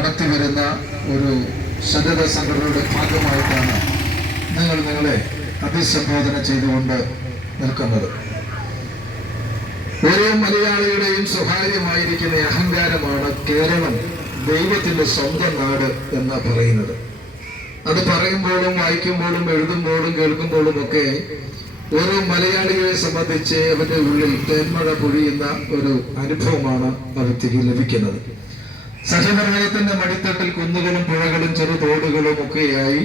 നടത്തിവരുന്ന ഒരു സന്നദ്ധ സംഘടനയുടെ ഭാഗമായിട്ടാണ് നിങ്ങളെ അഭിസംബോധന ചെയ്തുകൊണ്ട് നിൽക്കുന്നത്. ഓരോ മലയാളിയുടെയും സ്വകാര്യമായിരിക്കുന്ന അഹങ്കാരമാണ് കേരളം ദൈവത്തിന്റെ സ്വന്തം നാട് എന്ന് പറയുന്നത്. അത് പറയുമ്പോഴും വായിക്കുമ്പോഴും എഴുതുമ്പോഴും കേൾക്കുമ്പോഴും ഒക്കെ ഓരോ മലയാളിയെ സംബന്ധിച്ച് അവരുടെ ഉള്ളിൽ തേന്മഴ പൊഴിയുന്ന ഒരു അനുഭവമാണ് അവർക്ക് ലഭിക്കുന്നത്. സഹപ്രളയത്തിന്റെ മടിത്തട്ടിൽ കുന്നുകളും പുഴകളും ചെറുതോടുകളും ഒക്കെയായി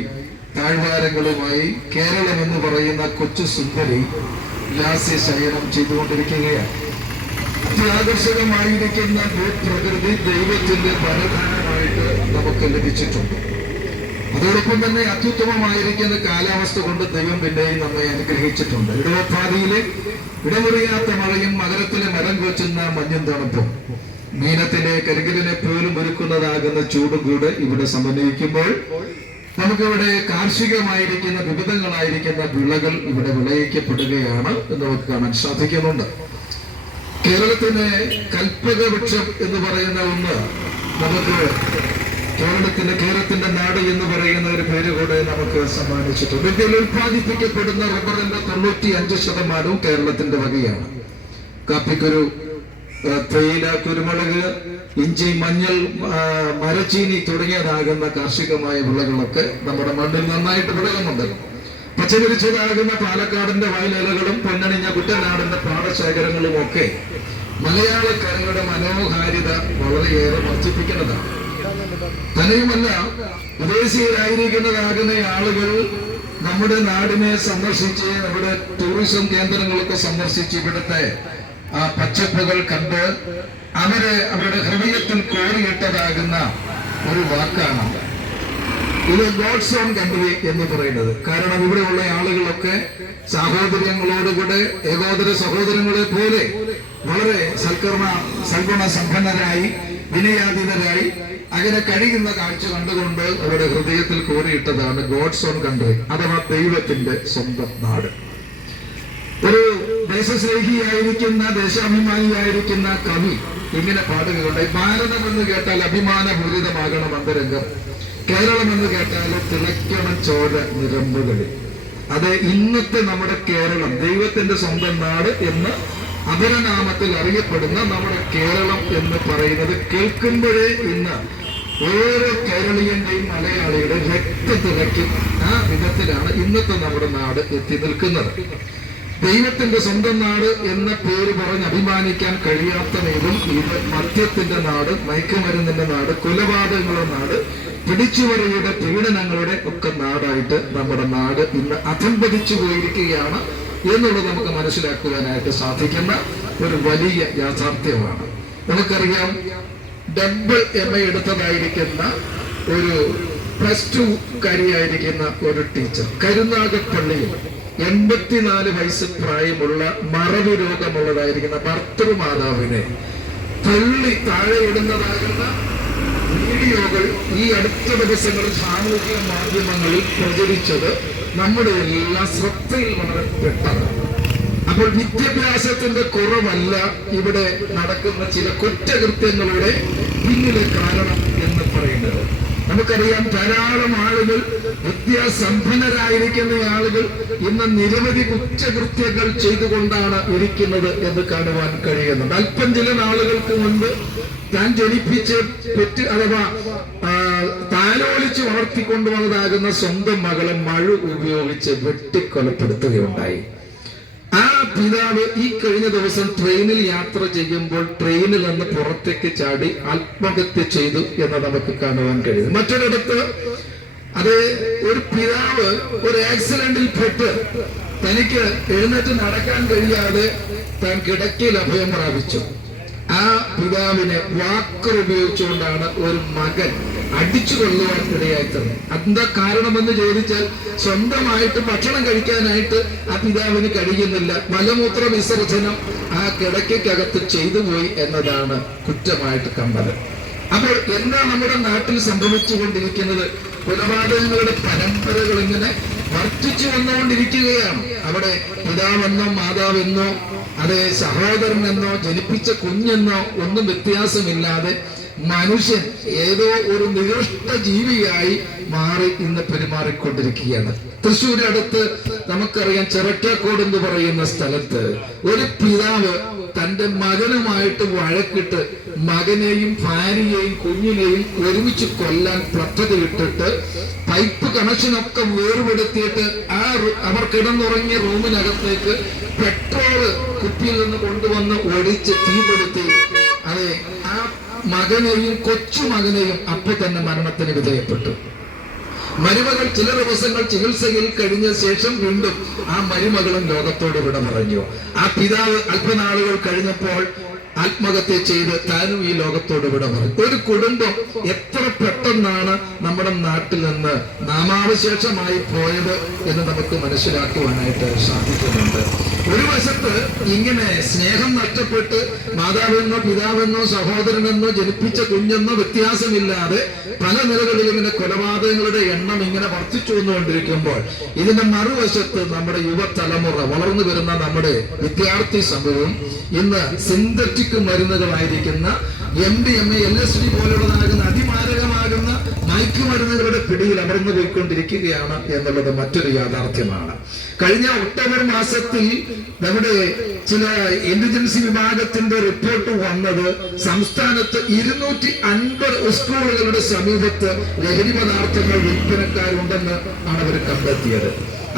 താഴ്വാരങ്ങളുമായി കേരളം എന്ന് പറയുന്ന കൊച്ചു സുന്ദരി ലാസ്യ ശയനം ചെയ്തുകൊണ്ടിരിക്കുകയാണ്. അത്യാകർഷകമായിരിക്കുന്ന ഭൂപ്രകൃതി ദൈവത്തിന്റെ വരദാനമായിട്ട് നമുക്ക് ലഭിച്ചിട്ടുണ്ട്. അതോടൊപ്പം തന്നെ അത്യുത്തമമായിരിക്കുന്ന കാലാവസ്ഥ കൊണ്ട് ദൈവം പിന്നെയും നമ്മെ അനുഗ്രഹിച്ചിട്ടുണ്ട്. ഇടവപ്പാതിയിലെ ഇടമുറിയാത്ത മഴയും മകരത്തിലെ മരം കൊച്ചുന്ന മഞ്ഞും തണുപ്പും മീനത്തിലെ കരികിലിനെ പോലും ഒരുക്കുന്നതാകുന്ന ചൂടും കൂടെ ഇവിടെ സമന്വയിക്കുമ്പോൾ നമുക്കിവിടെ കാർഷികമായിരിക്കുന്ന വിവിധങ്ങളായിരിക്കുന്ന വിളകൾ ഇവിടെ വിളയിക്കപ്പെടുകയാണ് എന്ന് നമുക്ക് കാണാൻ സാധിക്കുന്നുണ്ട്. കേരളത്തിന് കൽപ്പക വൃക്ഷം എന്ന് പറയുന്ന ഒന്ന് നമുക്ക് കേരളത്തിന്റെ നാട് എന്ന് പറയുന്ന ഒരു പേര് കൂടെ നമുക്ക് സമ്മാനിച്ചിട്ടുണ്ട്. ഇന്ത്യയിൽ ഉത്പാദിപ്പിക്കപ്പെടുന്ന റബ്ബറിന്റെ 95% കേരളത്തിന്റെ വകയാണ്. കാപ്പിക്കുരു, തേയില, കുരുമുളക്, ഇഞ്ചി, മഞ്ഞൾ, മരച്ചീനി തുടങ്ങിയതാകുന്ന കാർഷികമായ വിളകളൊക്കെ നമ്മുടെ മണ്ണിൽ നന്നായിട്ട് വിളയുന്നുണ്ട്. പച്ചപിരിച്ചതാകുന്ന പാലക്കാടിന്റെ വയലിലകളും പൊന്നണിഞ്ഞ കുട്ടനാടിന്റെ പാടശേഖരങ്ങളും ഒക്കെ മലയാളക്കാരുടെ മനോഹാരിത വളരെയേറെ വർദ്ധിപ്പിക്കുന്നതാണ്. തന്നെയുമല്ല, വിദേശീയരായിരിക്കുന്നതാകുന്ന ആളുകൾ നമ്മുടെ നാടിനെ സന്ദർശിച്ച് നമ്മുടെ ടൂറിസം കേന്ദ്രങ്ങളൊക്കെ സന്ദർശിച്ച് ഇവിടുത്തെ ആ പച്ചപ്പുകൾ കണ്ട് അവരുടെ ഹൃദയത്തിൽ കോറിയിട്ടതാകുന്ന ഒരു വാക്കാണ് ഇത് ഗോഡ്സ് ഓൺ കൺട്രി എന്ന് പറയുന്നത്. കാരണം ഇവിടെയുള്ള ആളുകളൊക്കെ സാഹോദര്യങ്ങളോടുകൂടെ ഏകോദര സഹോദരങ്ങളെ പോലെ വളരെ സൽഗുണ സമ്പന്നരായി വിനയാതീതരായി അങ്ങനെ കഴിയുന്ന കാഴ്ച കണ്ടുകൊണ്ട് അവരുടെ ഹൃദയത്തിൽ കോറിയിട്ടതാണ് ഗോഡ്സ് ഓൺ കൺട്രി അഥവാ ദൈവത്തിന്റെ സ്വന്തം നാട്. ഒരു ദേശസ്നേഹിയായിരിക്കുന്ന ദേശാഭിമാനിയായിരിക്കുന്ന കവി ഇങ്ങനെ പാടുകയുണ്ടായി: ഭാരതം എന്ന് കേട്ടാൽ അഭിമാനപൂരിതമാകണം അന്തരംഗം, കേരളം എന്ന് കേട്ടാൽ തിളയ്ക്കണം ചോര നിരമ്പുകളിൽ. അത് ഇന്നത്തെ നമ്മുടെ കേരളം, ദൈവത്തിന്റെ സ്വന്തം നാട് എന്ന് അപരനാമത്തിൽ അറിയപ്പെടുന്ന നമ്മുടെ കേരളം എന്ന് പറയുന്നത് കേൾക്കുമ്പോഴേ ഇന്ന് ഓരോ കേരളീയന്റെയും മലയാളിയുടെ രക്തത്തിളയ്ക്കും ആ വിധത്തിലാണ് ഇന്നത്തെ നമ്മുടെ നാട് എത്തി നിൽക്കുന്നത്. ദൈവത്തിന്റെ സ്വന്തം നാട് എന്ന പേര് പറഞ്ഞ് അഭിമാനിക്കാൻ കഴിയാത്ത നേരം ഇത് മദ്യത്തിന്റെ നാട്, മയക്കുമരുന്നിന്റെ നാട്, കൊലപാതകങ്ങളുടെ നാട്, പിടിച്ചുപറിയുടെ പീഡനങ്ങളുടെ ഒക്കെ നാടായിട്ട് നമ്മുടെ നാട് ഇന്ന് അധംപതിച്ചു പോയിരിക്കുകയാണ് എന്നുള്ളത് നമുക്ക് മനസ്സിലാക്കുവാനായിട്ട് സാധിക്കുന്ന ഒരു വലിയ യാഥാർത്ഥ്യമാണ്. നമുക്കറിയാം, ഡബിൾ MA എടുത്തതായിരിക്കുന്ന ഒരു +2 കാരിയായിരിക്കുന്ന ഒരു ടീച്ചർ കരുനാഗപ്പള്ളിയിൽ 84 വയസ്സ് പ്രായമുള്ള മറവി രോഗമുള്ളതായിരിക്കുന്ന ഭർത്തൃമാതാവിനെ തള്ളി താഴെ ഇടുന്നതാകുന്ന വീഡിയോകൾ ഈ അടുത്ത ദിവസങ്ങളിൽ സാമൂഹിക മാധ്യമങ്ങളിൽ പ്രചരിച്ചത് നമ്മുടെ എല്ലാ ശ്രദ്ധയിൽ വളരെ പെട്ടതാണ്. അപ്പോൾ വിദ്യാഭ്യാസത്തിന്റെ കുറവല്ല ഇവിടെ നടക്കുന്ന ചില കുറ്റകൃത്യങ്ങളുടെ പിന്നിലെ കാരണം എന്ന് പറയുന്നത്. നമുക്കറിയാം, ധാരാളം ആളുകൾ, വിദ്യാസമ്പന്നരായിരിക്കുന്ന ആളുകൾ ഇന്ന് നിരവധി കുറ്റകൃത്യങ്ങൾ ചെയ്തുകൊണ്ടാണ് ഇരിക്കുന്നത് എന്ന് കാണുവാൻ കഴിയുന്നുണ്ട്. അല്പം ചില നാളുകൾക്ക് മുൻപ് താൻ ജനിപ്പിച്ച് അഥവാ താലോലിച്ച് വളർത്തിക്കൊണ്ടുവന്നതാകുന്ന സ്വന്തം മകളെ മഴ ഉപയോഗിച്ച് വെട്ടിക്കൊലപ്പെടുത്തുകയുണ്ടായി. ആ പിതാവ് ഈ കഴിഞ്ഞ ദിവസം ട്രെയിനിൽ യാത്ര ചെയ്യുമ്പോൾ ട്രെയിനിൽ നിന്ന് പുറത്തേക്ക് ചാടി ആത്മഹത്യ ചെയ്തു എന്ന് നമുക്ക് കാണുവാൻ കഴിയും. മറ്റൊരിടത്ത് അത് ഒരു പിതാവ് ഒരു ആക്സിഡന്റിൽ പെട്ട് തനിക്ക് എഴുന്നേറ്റ് നടക്കാൻ കഴിയാതെ താൻ കിടക്കയിൽ അഭയം പ്രാപിച്ചു. ആ പിതാവിനെ വാക്കർ ഉപയോഗിച്ചുകൊണ്ടാണ് ഒരു മകൻ അടിച്ചു കൊള്ളുവാൻ ഇടയായിത്തീർന്നത്. എന്താ കാരണമെന്ന് ചോദിച്ചാൽ, സ്വന്തമായിട്ട് ഭക്ഷണം കഴിക്കാനായിട്ട് ആ പിതാവിന് കഴിയുന്നില്ല, മലമൂത്ര വിസർജനം ആ കിടക്കകത്ത് ചെയ്തു പോയി എന്നതാണ് കുറ്റമായിട്ട് കണ്ടത്. അപ്പോൾ എന്താ നമ്മുടെ നാട്ടിൽ സംഭവിച്ചുകൊണ്ടിരിക്കുന്നത്? കൊലപാതകങ്ങളുടെ പരമ്പരകൾ ഇങ്ങനെ വർദ്ധിച്ചു വന്നുകൊണ്ടിരിക്കുകയാണ്. അവിടെ പിതാവെന്നോ മാതാവെന്നോ അതേ സഹോദരനെന്നോ ജനിപ്പിച്ച കുഞ്ഞെന്നോ ഒന്നും വ്യത്യാസമില്ലാതെ മനുഷ്യൻ ഏതോ ഒരു നികൃഷ്ട ജീവിയായി മാറി ഇന്ന് പെരുമാറിക്കൊണ്ടിരിക്കുകയാണ്. തൃശ്ശൂരടുത്ത് നമുക്കറിയാം ചിറക്കാക്കോട് എന്ന് പറയുന്ന സ്ഥലത്ത് ഒരു പിതാവ് തന്റെ മകനുമായിട്ട് വഴക്കിട്ട് മകനെയും ഭാര്യയെയും കുഞ്ഞിനെയും ഒരുമിച്ച് കൊല്ലാൻ പദ്ധതിയിട്ടിട്ട് പൈപ്പ് കണക്ഷനൊക്കെ വേർപെടുത്തിയിട്ട് അവർ കിടന്നുറങ്ങിയ റൂമിനകത്തേക്ക് പെട്രോള് കുപ്പിയിൽ നിന്ന് കൊണ്ടുവന്ന് ഒഴിച്ച് തീപിടുത്തി അതെ ആ മകനെയും കൊച്ചുമകനെയും അപ്പൊ തന്നെ മരണത്തിന് വിധേയപ്പെട്ടു. മരുമകൾ ചില ദിവസങ്ങൾ ചികിത്സയിൽ കഴിഞ്ഞ ശേഷം വീണ്ടും ആ മരുമകളും ലോകത്തോട് വിട പറഞ്ഞു. ആ പിതാവ് അല്പനാളുകൾ കഴിഞ്ഞപ്പോൾ ആത്മഹത്യ ചെയ്ത് താനും ഈ ലോകത്തോട് വിട പറഞ്ഞു. ഒരു കുടുംബം എത്ര പെട്ടെന്നാണ് നമ്മുടെ നാട്ടിൽ നിന്ന് നാമാവശേഷമായി പോയത് എന്ന് നമുക്ക് മനസ്സിലാക്കുവാനായിട്ട് സാധിക്കുന്നുണ്ട്. ഒരു വശത്ത് ഇങ്ങനെ സ്നേഹം നഷ്ടപ്പെട്ട് മാതാവെന്നോ പിതാവെന്നോ സഹോദരനെന്നോ ജനിപ്പിച്ച കുഞ്ഞെന്നോ വ്യത്യാസമില്ലാതെ പല നിലകളിൽ ഇങ്ങനെ കൊലപാതകങ്ങളുടെ എണ്ണം ഇങ്ങനെ വർദ്ധിച്ചു വന്നുകൊണ്ടിരിക്കുമ്പോൾ ഇതിന്റെ മറുവശത്ത് നമ്മുടെ യുവതലമുറ വളർന്നു വരുന്ന നമ്മുടെ വിദ്യാർത്ഥി സമൂഹം ഇന്ന് സിന്തറ്റിക് മരുന്നുകളായിരിക്കുന്ന MDMA, LSD പോലുള്ളതാകുന്ന അതിമാരകമാകുന്ന മയക്കുമരുന്നുകളുടെ പിടിയിൽ അമർന്നു പോയിക്കൊണ്ടിരിക്കുകയാണ് എന്നുള്ളത് മറ്റൊരു യാഥാർത്ഥ്യമാണ്. കഴിഞ്ഞ ഒക്ടോബർ മാസത്തിൽ നമ്മുടെ ചില ഇന്റലിജൻസ് വിഭാഗത്തിന്റെ റിപ്പോർട്ട് വന്നത് സംസ്ഥാനത്ത് 250 സ്കൂളുകളുടെ സമീപത്ത് ലഹരി പദാർത്ഥങ്ങൾ വിൽപ്പനക്കാരുണ്ടെന്ന് ആണ് അവർ കണ്ടെത്തിയത്.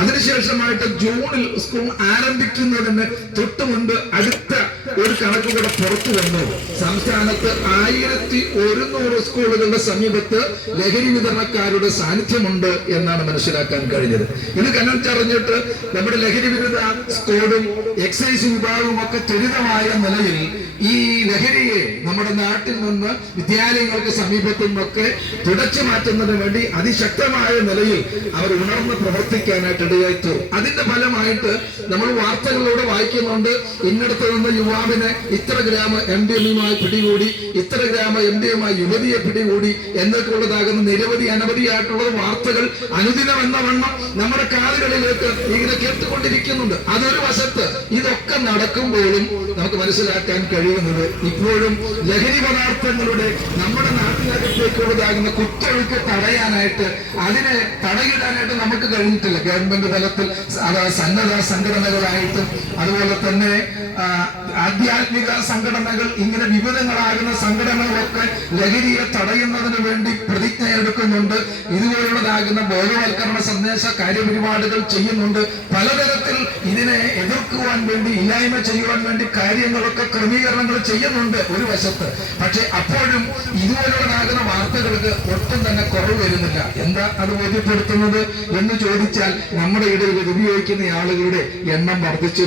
അതിനുശേഷമായിട്ട് ജൂണിൽ സ്കൂൾ ആരംഭിക്കുന്നതിന് തൊട്ട് മുൻപ് അടുത്ത ഒരു കണക്ക് കൂടെ പുറത്തു വന്നു. സംസ്ഥാനത്ത് 1100 സ്കൂളുകളുടെ സമീപത്ത് ലഹരി വിതരണക്കാരുടെ സാന്നിധ്യമുണ്ട് എന്നാണ് മനസ്സിലാക്കാൻ കഴിഞ്ഞത്. ഇത് കണച്ചറിഞ്ഞിട്ട് നമ്മുടെ ലഹരി വിരുദ്ധ സ്ക്വാഡും എക്സൈസ് വിഭാഗവും ഒക്കെ ത്വരിതമായ നിലയിൽ ഈ ലഹരിയെ നമ്മുടെ നാട്ടിൽ നിന്ന് വിദ്യാലയങ്ങൾക്ക് സമീപത്തു നിന്നൊക്കെ തുടച്ചു മാറ്റുന്നതിന് വേണ്ടി അതിശക്തമായ നിലയിൽ അവർ ഉണർന്ന് പ്രവർത്തിക്കാനായിട്ട് ഇടയായിത്തു. അതിന്റെ ഫലമായിട്ട് നമ്മൾ വാർത്തകളിലൂടെ വായിക്കുന്നുണ്ട്, ഇന്നടത്ത് നിന്ന് യുവാവിനെ ഇത്ര ഗ്രാം MDMA പിടികൂടി, ഇത്ര ഗ്രാം MDMA യുവതിയെ പിടികൂടി എന്നൊക്കെ ഉള്ളതാകുന്ന നിരവധി അനവധിയായിട്ടുള്ള വാർത്തകൾ അനുദിനം എന്ന വണ്ണം നമ്മുടെ കാതുകളിലേക്ക് ഇങ്ങനെ കേട്ടുകൊണ്ടിരിക്കുന്നുണ്ട്. അതൊരു വശത്ത് ഇതൊക്കെ നടക്കുമ്പോഴും നമുക്ക് മനസ്സിലാക്കാൻ കഴിയുന്നത് ഇപ്പോഴും ലഹരി പദാർത്ഥങ്ങളുടെ നമ്മുടെ നാട്ടിനകത്തേക്കുള്ളതാകുന്ന കുത്തൊഴുക്ക് തടയാനായിട്ട് അതിനെ തടയിടാനായിട്ട് നമുക്ക് കഴിഞ്ഞിട്ടില്ല. ഗവൺമെന്റ് തലത്തിൽ സന്നദ്ധ സംഘടനകളായിട്ടും അതുപോലെ തന്നെ ആധ്യാത്മിക സംഘടനകൾ ഇങ്ങനെ വിവിധങ്ങളാകുന്ന സംഘടനകളൊക്കെ ലഹരിയെ തടയുന്നതിന് വേണ്ടി പ്രതിജ്ഞ എടുക്കുന്നുണ്ട്. ഇതുപോലുള്ളതാകുന്ന ബോധവൽക്കരണ സന്ദേശ കാര്യപരിപാടികൾ ചെയ്യുന്നുണ്ട്. പലതരത്തിൽ ഇതിനെ എതിർക്കുവാൻ വേണ്ടി ഇല്ലായ്മ ചെയ്യുവാൻ വേണ്ടി കാര്യങ്ങളൊക്കെ ക്രമീകരണങ്ങൾ ചെയ്യുന്നുണ്ട് ഒരു വശത്ത്. പക്ഷെ അപ്പോഴും ഇതുപോലുള്ളതാകുന്ന വാർത്തകൾക്ക് ഒട്ടും തന്നെ കുറവ് വരുന്നില്ല. എന്താ അത് ബോധ്യപ്പെടുത്തുന്നത് എന്ന് ചോദിച്ചാൽ നമ്മുടെ ഇടയിൽ ഇത് ഉപയോഗിക്കുന്ന ആളുകളുടെ എണ്ണം വർദ്ധിച്ച്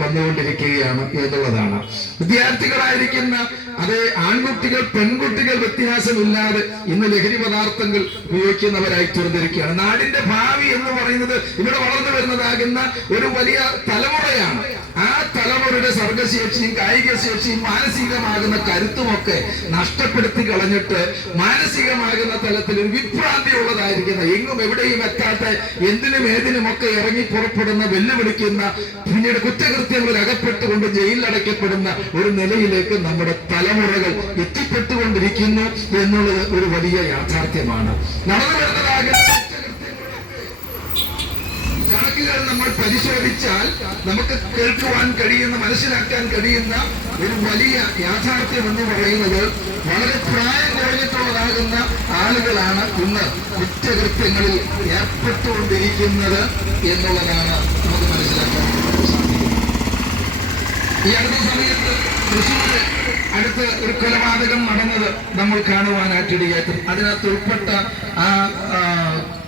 വന്നുകൊണ്ടിരിക്കുകയാണ് എന്നുള്ളതാണ്. വിദ്യാർത്ഥികളായിരിക്കുന്ന അതേ ആൺകുട്ടികൾ പെൺകുട്ടികൾ വ്യത്യാസമില്ലാതെ ഇന്ന് ലഹരി പദാർത്ഥങ്ങൾ ഉപയോഗിക്കുന്നവരായി തീർന്നിരിക്കുകയാണ്. നാടിന്റെ ഭാവി എന്ന് പറയുന്നത് ഇവിടെ വളർന്നു വരുന്നതാകുന്ന ഒരു വലിയ തലമുറയാണ്. ആ തലമുറയുടെ സർഗശേഷിയും കായിക ശേഷിയും മാനസികമാകുന്ന കരുത്തുമൊക്കെ നഷ്ടപ്പെടുത്തി കളഞ്ഞിട്ട് മാനസികമാകുന്ന തലത്തിൽ ഒരു വിഭ്രാന്തി ഉള്ളതായിരിക്കുന്ന എങ്ങും എവിടെയും എത്താത്ത എന്തിനും ഏതിനുമൊക്കെ ഇറങ്ങി പുറപ്പെടുന്ന വെല്ലുവിളിക്കുന്ന പിന്നീട് കുറ്റകൃത്യങ്ങളിൽ അകപ്പെട്ടുകൊണ്ട് ജയിലിലടയ്ക്കപ്പെടുന്ന ഒരു നിലയിലേക്ക് നമ്മുടെ തലമുറകൾ എത്തിപ്പെട്ടുകൊണ്ടിരിക്കുന്നു എന്നുള്ളത് ഒരു വലിയ യാഥാർത്ഥ്യമാണ്. നടന്നു വരുന്നതാകുന്ന കണക്കുകൾ നമ്മൾ പരിശോധിച്ചാൽ നമുക്ക് കേൾക്കുവാൻ കഴിയുന്ന മനസ്സിലാക്കാൻ കഴിയുന്ന ഒരു വലിയ യാഥാർത്ഥ്യം എന്ന് പറയുന്നത് വളരെ പ്രായം കഴിഞ്ഞിട്ടുള്ളതാകുന്ന ആളുകളാണ് ഇന്ന് കുറ്റകൃത്യങ്ങളിൽ ഏർപ്പെട്ടുകൊണ്ടിരിക്കുന്നത് എന്നുള്ളതാണ് നമുക്ക് മനസ്സിലാക്കാൻ സാധിക്കുന്നത്. ഈ അടുത്ത സമയത്ത് തൃശ്ശൂര് അടുത്ത് ഒരു കൊലപാതകം നടന്നത് നമ്മൾ കാണുവാനായിട്ടിടയായി. അതിനകത്ത് ഉൾപ്പെട്ട ആ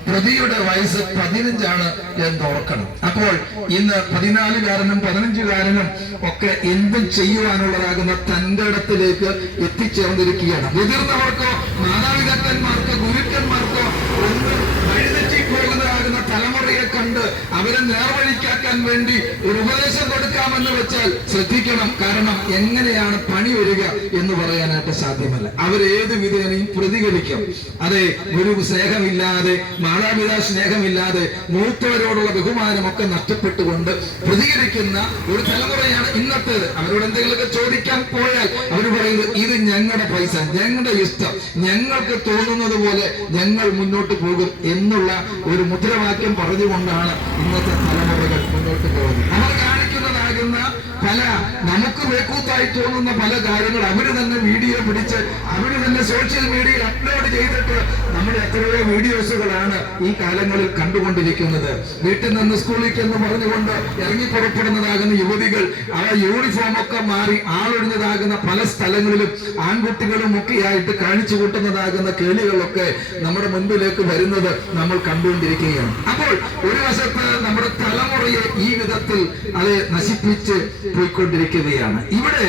പ്രതിയുടെ വയസ്സ് 15 എന്ന് ഓർക്കണം. അപ്പോൾ ഇന്ന് 14-കാരനും 15-കാരനും ഒക്കെ എന്തും ചെയ്യുവാനുള്ളതാകുന്ന തന്റെ ഇടത്തിലേക്ക് എത്തിച്ചേർന്നിരിക്കുകയാണ്. മുതിർന്നവർക്കോ മാതാപിതാക്കന്മാർക്കോ ഗുരുക്കന്മാർക്കോ ഒന്ന് വഴിതെറ്റി പോകുന്നതാകുന്ന തലമുറയെ കണ്ട് അവരെ നേർവഴിക്കാക്കാൻ വേണ്ടി ഒരു ഉപദേശം കൊടുക്കാമെന്ന് വെച്ചാൽ ശ്രദ്ധിക്കണം. കാരണം എങ്ങനെയാണ് പണി വരിക എന്ന് പറയാനായിട്ട് സാധ്യമല്ല. അവരേത് വിധേനയും പ്രതികരിക്കും. അതെ, ഒരു സ്നേഹമില്ലാതെ, മാതാപിതാ സ്നേഹമില്ലാതെ, മൂത്തവരോടുള്ള ബഹുമാനമൊക്കെ നഷ്ടപ്പെട്ടുകൊണ്ട് പ്രതികരിക്കുന്ന ഒരു തലമുറയാണ് ഇന്നത്തേത്. അവരോട് എന്തെങ്കിലുമൊക്കെ ചോദിക്കാൻ പോയാൽ അവർ പറയുന്നത് ഇത് ഞങ്ങളുടെ പൈസ, ഞങ്ങളുടെ ഇഷ്ടം, ഞങ്ങൾക്ക് തോന്നുന്നത് പോലെ ഞങ്ങൾ മുന്നോട്ട് പോകും എന്നുള്ള ഒരു മുദ്രാവാക്യം പറഞ്ഞുകൊണ്ടാണ് ഇന്നത്തെ തലമുറകൾ മുന്നോട്ട് പോകുന്നത്. അവർ കാണിക്കുന്നതാകുന്ന പല നമുക്ക് വേക്കൂത്തായി തോന്നുന്ന പല കാര്യങ്ങൾ അവര് തന്നെ വീഡിയോ പിടിച്ച് അവര് തന്നെ സോഷ്യൽ മീഡിയയിൽ അപ്ലോഡ് ചെയ്തിട്ട് നമ്മുടെ എത്രയോ വീഡിയോസുകളാണ് ഈ കാലങ്ങളിൽ കണ്ടുകൊണ്ടിരിക്കുന്നത്. വീട്ടിൽ നിന്ന് സ്കൂളിലേക്ക് എന്ന് പറഞ്ഞുകൊണ്ട് ഇറങ്ങി പുറപ്പെടുന്നതാകുന്ന യുവതികൾ ആ യൂണിഫോം ഒക്കെ മാറി ആളൊഴിഞ്ഞതാകുന്ന പല സ്ഥലങ്ങളിലും ആൺകുട്ടികളും ഒക്കെയായിട്ട് കാണിച്ചു കൂട്ടുന്നതാകുന്ന കേളികളൊക്കെ നമ്മുടെ മുൻപിലേക്ക് വരുന്നത് നമ്മൾ കണ്ടുകൊണ്ടിരിക്കുകയാണ്. അപ്പോൾ ഒരു വശത്ത് നമ്മുടെ തലമുറയെ ഈ വിധത്തിൽ അത് നശിപ്പിച്ച് പോയിക്കൊണ്ടിരിക്കുകയാണ്. ഇവിടെ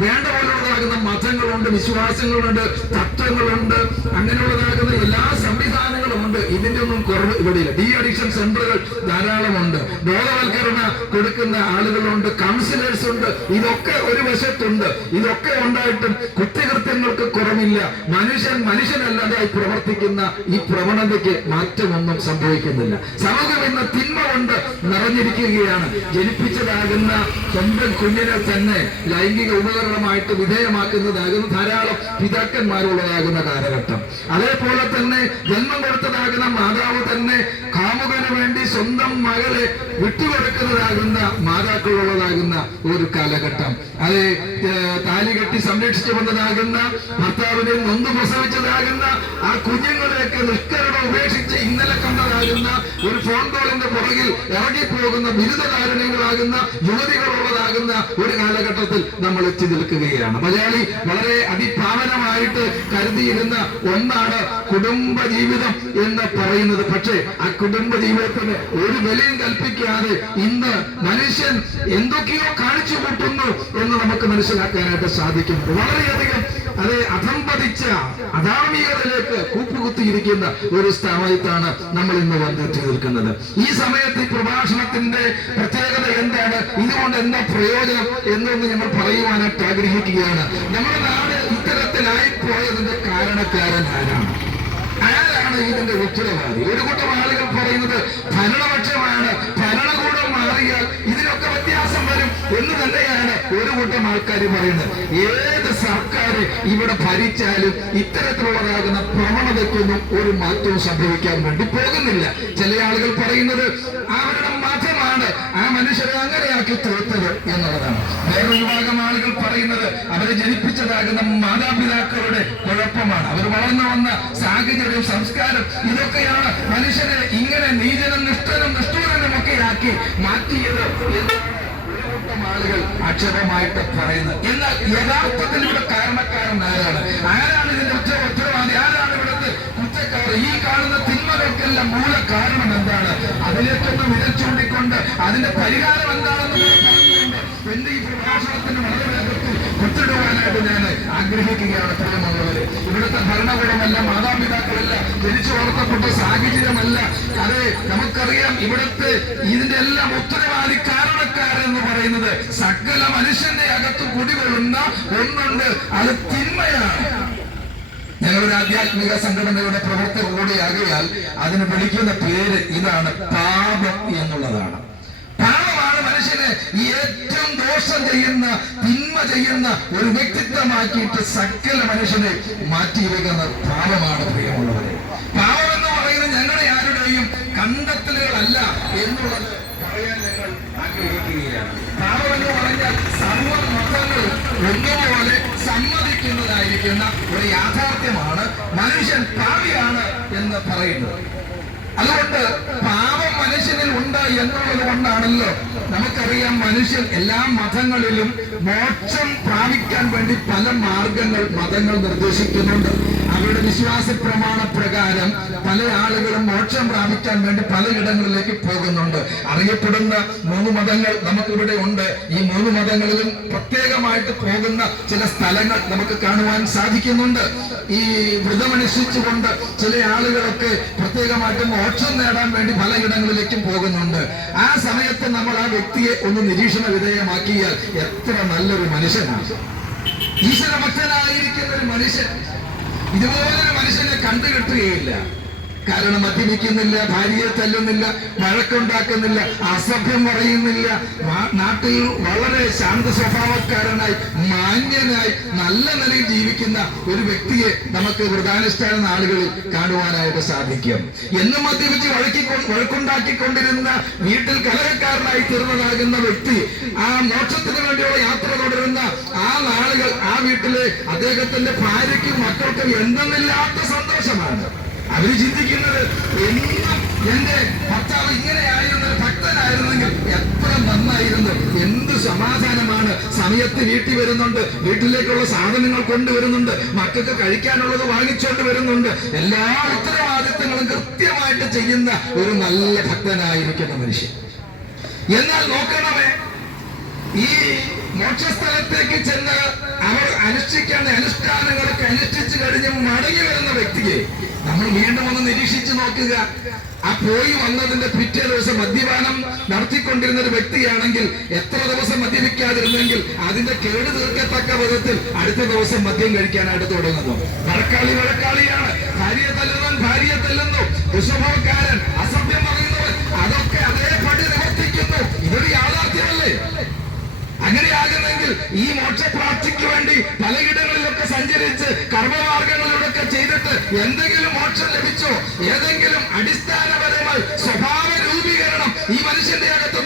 വേണ്ട പോലുള്ളതാകുന്ന മതങ്ങളുണ്ട്, വിശ്വാസങ്ങളുണ്ട്, തത്വങ്ങളുണ്ട്, അങ്ങനെയുള്ളതാകുന്ന എല്ലാ സംവിധാനങ്ങളും ഉണ്ട്. ഇതിന്റെ ഒന്നും കുറവ് ഇവിടെയില്ല. ഡി അഡിക്ഷൻ സെന്ററുകൾ ധാരാളമുണ്ട്, ബോധവൽക്കരണ കൊടുക്കുന്ന ആളുകളുണ്ട്, കൗൺസിലേഴ്സ് ഉണ്ട്. ഇതൊക്കെ ഒരു വശത്തുണ്ട്. ഇതൊക്കെ ഉണ്ടായിട്ടും കുറ്റകൃത്യങ്ങൾക്ക് കുറവില്ല. മനുഷ്യനല്ലാതെ പ്രവർത്തിക്കുന്ന ഈ പ്രവണതയ്ക്ക് മാറ്റമൊന്നും സംഭവിക്കുന്നില്ല. സമൂഹം ഇന്ന് തിന്മ കൊണ്ട് നിറഞ്ഞിരിക്കുകയാണ്. ജനിപ്പിച്ചതാകുന്ന സ്വന്തം കുഞ്ഞിനെ തന്നെ ലൈംഗിക ഉപകരണമായിട്ട് വിധേയമാക്കുന്നതാകുന്ന ധാരാളം പിതാക്കന്മാരുള്ളതാകുന്ന കാലഘട്ടം. അതേപോലെ തന്നെ ജന്മം കൊടുത്തതാകുന്ന മാതാവ് തന്നെ കാമുകന് വേണ്ടി സ്വന്തം മകളെ വിട്ടുകൊടുക്കുന്നതാകുന്ന മാതാക്കളുള്ളതാകുന്ന ഒരു കാലഘട്ടം. അത് താലി കെട്ടി സംരക്ഷിച്ചു വന്നതാകുന്ന ഭർത്താവിനെ നൊന്തു പ്രസവിച്ചതാകുന്ന ആ കുഞ്ഞുങ്ങളെയൊക്കെ നിഷ്കരണം ഉപേക്ഷിച്ച് ഇന്നലെ കണ്ടതാകുന്ന ഒരു ഫോൺ കോളിന്റെ പുറകിൽ ഇറങ്ങിപ്പോകുന്ന ബിരുദധാരണികളാകുന്ന യുവതികളുള്ളതാകുന്ന ഒരു കാലഘട്ടത്തിൽ നമ്മൾ എത്തി നിൽക്കുകയാണ്. മലയാളി വളരെ അതിപാവനമായിട്ട് കരുതിയിരുന്ന ഒന്നാണ് കുടുംബ ജീവിതം എന്ന് പറയുന്നത്. പക്ഷേ ആ കുടുംബ ജീവിതത്തിന് ഒരു വിലയും കൽപ്പിക്കാതെ ഇന്ന് മനുഷ്യൻ എന്തൊക്കെയോ കാണിച്ചു കൂട്ടുന്നു എന്ന് നമുക്ക് മനസ്സിലാക്കാനായിട്ട് സാധിക്കും. വളരെയധികം അത് അധംപതിച്ച അധാർമികതയിലേക്ക് കൂപ്പുകുത്തിയിരിക്കുന്ന ഒരു സ്ഥാനത്താണ് നമ്മൾ ഇന്ന് വന്നെത്തി നിൽക്കുന്നത്. ഈ സമയത്ത് ഈ പ്രഭാഷണത്തിന്റെ പ്രത്യേകത എന്താണ്, ഇതുകൊണ്ട് എന്താ പ്രയോജനം എന്നൊന്ന് ഞങ്ങൾ പറയുവാനായിട്ട് ആഗ്രഹിക്കുകയാണ്. നമ്മുടെ നാട് ഇത്തരത്തിലായി പോയതിന്റെ കാരണക്കാരൻ ആരാണ്? ആരാണ് ഇതിന്റെ ഉത്തരവാദി? ഒരു കൂട്ടം ആളുകൾ പറയുന്നത് ഭരണപക്ഷമാണ്, ഭരണകൂടം മാറിയാൽ ഇതിനൊക്കെ വ്യത്യാസം വരും എന്ന് തന്നെയാണ് ഒരു കൂട്ടം ആൾക്കാർ പറയുന്നത്. ഏത് സർക്കാർ ഇവിടെ ഭരിച്ചാലും ഇത്തരത്തിലുള്ളതാകുന്ന പ്രവണതയ്ക്കൊന്നും ഒരു മാറ്റവും സംഭവിക്കാൻ വേണ്ടി പോകുന്നില്ല. ചില ആളുകൾ പറയുന്നത് അവരുടെ മതമാണ് ആ മനുഷ്യരെ അങ്ങനെയാക്കി തീർത്തത് എന്നുള്ളതാണ്. വേറൊരു വിഭാഗം ആളുകൾ പറയുന്നത് അവരെ ജനിപ്പിച്ചതാകുന്ന മാതാപിതാക്കളുടെ കുഴപ്പമാണ്, അവർ വളർന്നു വന്ന സാഹചര്യം, സംസ്കാരം, ഇതൊക്കെയാണ് മനുഷ്യനെ ഇങ്ങനെ നീചനും നിഷ്ഠനും നിഷ്ഠൂരനും ഒക്കെ ആക്കി മാറ്റിയത് ആളുകൾ ആക്ഷേപമായിട്ട് പറയുന്നത്. എന്നാൽ യഥാർത്ഥത്തിൽ ഇവിടെ കാരണക്കാരൻ ആരാണ്? ആരാണ് ഇതിന്റെ ഉത്തരവാദി? ആരാണ് ഇവിടുത്തെ കുറ്റക്കാരൻ? ഈ കാണുന്ന തിന്മകൾക്കെല്ലാം മൂല കാരണം എന്താണ്? അതിലേക്കൊന്ന് വിരൽ ചൂണ്ടിക്കൊണ്ട് അതിന്റെ പരിഹാരം എന്താണെന്ന് പറഞ്ഞുകൊണ്ട് എന്റെ ഈ പ്രഭാഷണത്തിന് വളരെ വേഗത്തിൽ കുത്തിടുവാനായിട്ട് ഞാൻ ആഗ്രഹിക്കുകയാണ്. പ്രിയമുള്ളവരെ, ഇവിടുത്തെ ഭരണകൂടമല്ല, മാതാപിതാക്കളല്ല, ജനിച്ചു വളർത്തപ്പെട്ട സാഹചര്യമല്ല. അതെ, നമുക്കറിയാം ഇവിടുത്തെ ഇതിന്റെ എല്ലാം ഉത്തരവാദി കാരണക്കാരെന്ന് പറയുന്നത് സകല മനുഷ്യന്റെ അകത്ത് കുടികൊള്ളുന്ന ഒന്നുണ്ട്, അത് തിന്മയാണ്. ഞങ്ങളൊരു ആധ്യാത്മിക സംഘടനയുടെ പ്രവർത്തകർ കൂടിയാകിയാൽ അതിന് വിളിക്കുന്ന പേര് ഇതാണ്, പാപം എന്നുള്ളതാണ്. പാപമാണ് മനുഷ്യനെ ഏറ്റവും ദോഷം ചെയ്യുന്ന, തിന്മ ചെയ്യുന്ന ഒരു വ്യക്തിത്വമാക്കിയിട്ട് സകല മനുഷ്യനെ മാറ്റിയിരിക്കുന്ന പാപമാണ്. പ്രിയമുള്ളവരെ, പാപം എന്ന് പറയുന്നത് ഞങ്ങളുടെ ആരുടെയും കണ്ടെത്തലുകളല്ല എന്നുള്ളത് പറയാൻ ഞങ്ങൾ ആഗ്രഹിക്കുകയാണ്. പാപം എന്ന് പറഞ്ഞാൽ സർവ്വ മതങ്ങളും ഒന്നുപോലെ സമ്മതിക്കുന്നതായിരിക്കുന്ന ഒരു യാഥാർത്ഥ്യമാണ് മനുഷ്യൻ പാപിയാണ് എന്ന് പറയുന്നത്. അതുകൊണ്ട് പാപം മനുഷ്യനിൽ ഉണ്ട് എന്നുള്ളത് കൊണ്ടാണല്ലോ നമുക്കറിയാം മനുഷ്യൻ എല്ലാ മതങ്ങളിലും മോക്ഷം പ്രാപിക്കാൻ വേണ്ടി പല മാർഗങ്ങൾ മതങ്ങൾ നിർദ്ദേശിക്കുന്നുണ്ട്. ആ അവരുടെ വിശ്വാസ പ്രമാണ പ്രകാരം പല ആളുകളും മോക്ഷം പ്രാപിക്കാൻ വേണ്ടി പലയിടങ്ങളിലേക്ക് പോകുന്നുണ്ട്. അറിയപ്പെടുന്ന 3 മതങ്ങൾ നമുക്കിവിടെ ഉണ്ട്. ഈ 3 മതങ്ങളിലും പ്രത്യേകമായിട്ട് പോകുന്ന ചില സ്ഥലങ്ങൾ നമുക്ക് കാണുവാൻ സാധിക്കുന്നുണ്ട്. ഈ വ്രതമനുഷ്ഠിച്ചുകൊണ്ട് ചില ആളുകളൊക്കെ പ്രത്യേകമായിട്ട് മോക്ഷം നേടാൻ വേണ്ടി പലയിടങ്ങളിലേക്കും പോകുന്നുണ്ട്. ആ സമയത്ത് നമ്മൾ ആ വ്യക്തിയെ ഒന്ന് നിരീക്ഷണ വിധേയമാക്കിയാൽ എത്ര നല്ലൊരു മനുഷ്യനാണ്. ഈശ്വരഭക്തനായിരിക്കുന്ന ഒരു മനുഷ്യൻ ഇതുപോലൊരു മനുഷ്യനെ കണ്ടുകിട്ടുകയില്ല. കാരണം മദ്യപിക്കുന്നില്ല, ഭാര്യയെ തല്ലുന്നില്ല, വഴക്കുണ്ടാക്കുന്നില്ല, അസഭ്യം പറയുന്നില്ല, നാട്ടിൽ വളരെ ശാന്ത സ്വഭാവക്കാരനായി മാന്യനായി നല്ല നിലയിൽ ജീവിക്കുന്ന ഒരു വ്യക്തിയെ നമുക്ക് വ്രതാനുഷ്ഠാന നാളുകളിൽ കാണുവാനായിട്ട് സാധിക്കും. എന്നും മദ്യപിച്ച് വഴക്കുണ്ടാക്കിക്കൊണ്ടിരുന്ന വീട്ടിൽ കലഹക്കാരനായി തീർന്നതാകുന്ന വ്യക്തി ആ മോക്ഷത്തിന് വേണ്ടിയുള്ള യാത്ര തുടരുന്ന ആ നാളുകൾ ആ വീട്ടിലെ അദ്ദേഹത്തിന്റെ ഭാര്യയ്ക്കും മക്കൾക്കും എന്തെന്നില്ലാത്ത സന്തോഷമാണ്. അവര് ചിന്തിക്കുന്നത് എന്നും എന്റെ ഭർത്താവ് ഇങ്ങനെയായിരുന്ന ഭക്തനായിരുന്നെങ്കിൽ എത്ര നന്നായിരുന്നു, എന്ത് സമാധാനമാണ്. സമയത്ത് വീട്ടിൽ വരുന്നുണ്ട്, വീട്ടിലേക്കുള്ള സാധനങ്ങൾ കൊണ്ടുവരുന്നുണ്ട്, മക്കൾക്ക് കഴിക്കാനുള്ളത് വാങ്ങിച്ചുകൊണ്ട് വരുന്നുണ്ട്, എല്ലാ ഉത്തരവാദിത്തങ്ങളും കൃത്യമായിട്ട് ചെയ്യുന്ന ഒരു നല്ല ഭക്തനായിരിക്കുന്ന മനുഷ്യൻ. എന്നാൽ നോക്കണമേ, ഈ മോക്ഷസ്ഥലത്തേക്ക് ചെന്ന് അവർ അനുഷ്ഠിക്കേണ്ട അനുഷ്ഠാനങ്ങളൊക്കെ അനുഷ്ഠിച്ചു കഴിഞ്ഞ് മടങ്ങി വരുന്ന വ്യക്തിയെ നമ്മൾ വീണ്ടും ഒന്ന് നിരീക്ഷിച്ചു നോക്കുക. ആ പോയി വന്നതിന്റെ പിറ്റേ ദിവസം മദ്യപാനം നടത്തിക്കൊണ്ടിരുന്ന ഒരു വ്യക്തിയാണെങ്കിൽ എത്ര ദിവസം മദ്യപിക്കാതിരുന്നെങ്കിൽ അതിന്റെ കേട് തീർക്കത്തക്ക വിധത്തിൽ അടുത്ത ദിവസം മദ്യം കഴിക്കാനായിട്ട് തുടങ്ങുന്നു. വഴക്കാളിയാണ്, ഭാര്യയെ തല്ലുന്നവൻ ഭാര്യയെ തല്ലുന്നു, ദുസ്വഭാവക്കാരൻ, അസഭ്യം പറയുന്നവൻ അതൊക്കെ അതേപടി നിവർത്തിക്കുന്നു. ഇതൊരു യാഥാർത്ഥ്യമല്ലേ? അങ്ങനെയാകുന്നെങ്കിൽ ഈ മോക്ഷപ്രാപ്തിക്ക് വേണ്ടി പലയിടങ്ങളിലൊക്കെ സഞ്ചരിച്ച് കർമ്മമാർഗങ്ങളിലൊക്കെ ചെയ്തിട്ട് എന്തെങ്കിലും മോക്ഷം ലഭിച്ചോ? ഏതെങ്കിലും അടിസ്ഥാനപരമായി സ്വഭാവ രൂപീകരണം ഈ മനുഷ്യന്റെ അകത്ത്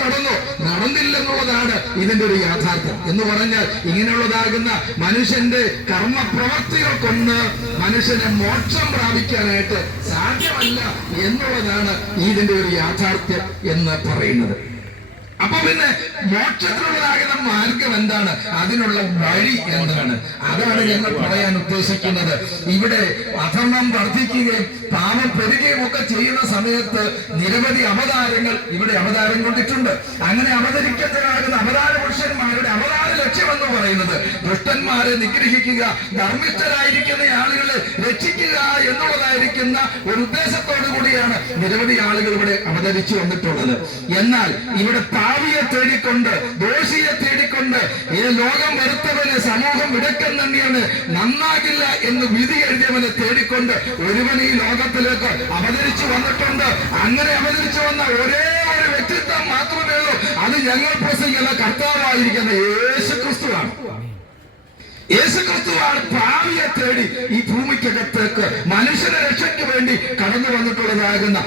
നടന്നില്ലെന്നുള്ളതാണ് ഇതിന്റെ ഒരു യാഥാർത്ഥ്യം. എന്ന് പറഞ്ഞാൽ ഇങ്ങനെയുള്ളതാകുന്ന മനുഷ്യന്റെ കർമ്മപ്രവർത്തികൾ കൊണ്ട് മനുഷ്യനെ മോക്ഷം പ്രാപിക്കാനായിട്ട് സാധ്യമല്ല എന്നുള്ളതാണ് ഇതിന്റെ ഒരു യാഥാർത്ഥ്യം എന്ന് പറയുന്നത്. അപ്പൊ പിന്നെ മോക്ഷത്തിനുള്ളതാകുന്ന മാർഗം എന്താണ്? അതിനുള്ള വഴി എന്താണ്? അതാണ് ഞങ്ങൾ പറയാൻ ഉദ്ദേശിക്കുന്നത്. ഇവിടെ അധർമ്മം വർദ്ധിക്കുകയും പാപം പെരുകയും ഒക്കെ ചെയ്യുന്ന സമയത്ത് നിരവധി അവതാരങ്ങൾ ഇവിടെ അവതാരം കൊണ്ടിട്ടുണ്ട്. അങ്ങനെ അവതരിക്കത്തരാകുന്ന അവതാര പുരുഷന്മാരുടെ അവതാര ലക്ഷ്യമെന്ന് പറയുന്നത് ദുഷ്ടന്മാരെ നിഗ്രഹിക്കുക, ധർമ്മിഷ്ഠരായിരിക്കുന്ന ആളുകളെ രക്ഷിക്കുക എന്നുള്ളതായിരിക്കുന്ന ഒരു ഉദ്ദേശത്തോടു കൂടിയാണ് നിരവധി ആളുകൾ ഇവിടെ അവതരിച്ചു വന്നിട്ടുള്ളത്. എന്നാൽ ഇവിടെ ഭാവിയെ തേടിക്കൊണ്ട്, ദോഷിയെ തേടിക്കൊണ്ട്, ഈ ലോകം വെറുത്തവന് സമൂഹം വിടക്കെന്നയാണ് നന്നാകില്ല എന്ന് വിധി എഴുതിയവനെ തേടിക്കൊണ്ട് ഒരുവൻ ഈ ലോകത്തിലേക്ക് അവതരിച്ചു വന്നിട്ടുണ്ട്. അങ്ങനെ അവതരിച്ചു വന്ന ഒരേ ഒരു വ്യക്തിത്വം മാത്രമേ ഉള്ളൂ. അത് ഞങ്ങൾ പ്രസംഗിക്കുന്ന കർത്താവായിരിക്കുന്ന യേശുക്രിസ്തുവാണ്. യേശുക്രിസ്തുവാണ് ഭാവിയെ തേടി ഈ ഭൂമിക്കകത്തേക്ക് മനുഷ്യന്റെ രക്ഷയ്ക്ക് വേണ്ടി കടന്നു വന്നിട്ടുള്ളതാകുന്ന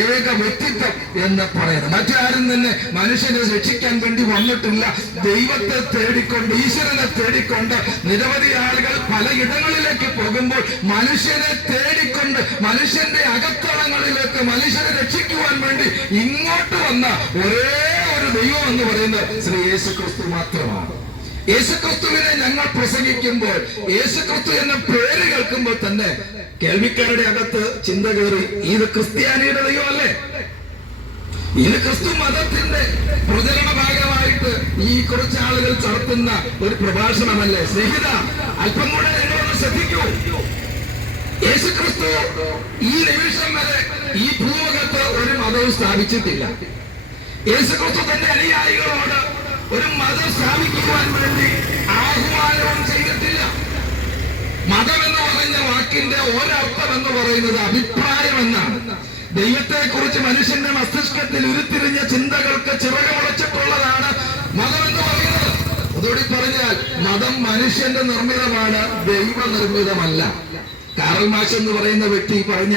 ഏക വ്യക്തിത്വം എന്ന് പറയുന്നത്. മറ്റാരും തന്നെ മനുഷ്യനെ രക്ഷിക്കാൻ വേണ്ടി വന്നിട്ടില്ല. ദൈവത്തെ തേടിക്കൊണ്ട്, ഈശ്വരനെ തേടിക്കൊണ്ട് നിരവധി ആളുകൾ പലയിടങ്ങളിലേക്ക് പോകുമ്പോൾ മനുഷ്യനെ തേടിക്കൊണ്ട് മനുഷ്യന്റെ അകത്തളങ്ങളിലേക്ക് മനുഷ്യനെ രക്ഷിക്കുവാൻ വേണ്ടി ഇങ്ങോട്ട് വന്ന ഒരേ ഒരു ദൈവം എന്ന് പറയുന്നത് ശ്രീ യേശുക്രിസ്തു മാത്രമാണ്. യേശുക്രിസ്തുവിനെ ഞങ്ങൾ പ്രസംഗിക്കുമ്പോൾ, യേശുക്രിസ്തു എന്ന പേര് കേൾക്കുമ്പോൾ തന്നെ കേൾവിക്കാരുടെ അകത്ത് ചിന്ത കയറി, ഇത് ക്രിസ്ത്യാനിയുടെ ദൈവമല്ലേ? ഇത് ക്രിസ്തു മതത്തിന്റെ പ്രചരണ ഭാഗമായിട്ട് ഈ കുറച്ച് ആളുകൾ നടത്തുന്ന ഒരു പ്രഭാഷണമല്ലേ? സ്നേഹിത, അല്പം കൂടെ നിങ്ങളൊന്ന് ശ്രദ്ധിക്കൂ. യേശുക്രിസ്തു ഈ നിമിഷം വരെ ഈ ഭൂമുഖത്ത് ഒരു മതവും സ്ഥാപിച്ചിട്ടില്ല. യേശുക്രിസ്തു തന്റെ അനുയായികളോട് ഒരു മതം സ്ഥാപിക്കുവാൻ വേണ്ടി ആഹ്വാനവും ചെയ്തിട്ടില്ല. മതം എന്ന് പറയുന്ന വാക്കിന്റെ ഒരർത്ഥം എന്ന് പറയുന്നത് അഭിപ്രായം എന്നാണ്. ദൈവത്തെ കുറിച്ച് മനുഷ്യന്റെ മസ്തിഷ്കത്തിൽ ഉരുത്തിരിഞ്ഞ ചിന്തകൾക്ക് ചിറകുമുളച്ചിട്ടുള്ളതാണ് മതം എന്ന് പറയുന്നത്. അതോടെ പറഞ്ഞാൽ മതം മനുഷ്യന്റെ നിർമ്മിതമാണ്, ദൈവനിർമ്മിതമല്ല. കാറൽ മാർക്സ് എന്ന് പറയുന്ന വ്യക്തി പറഞ്ഞ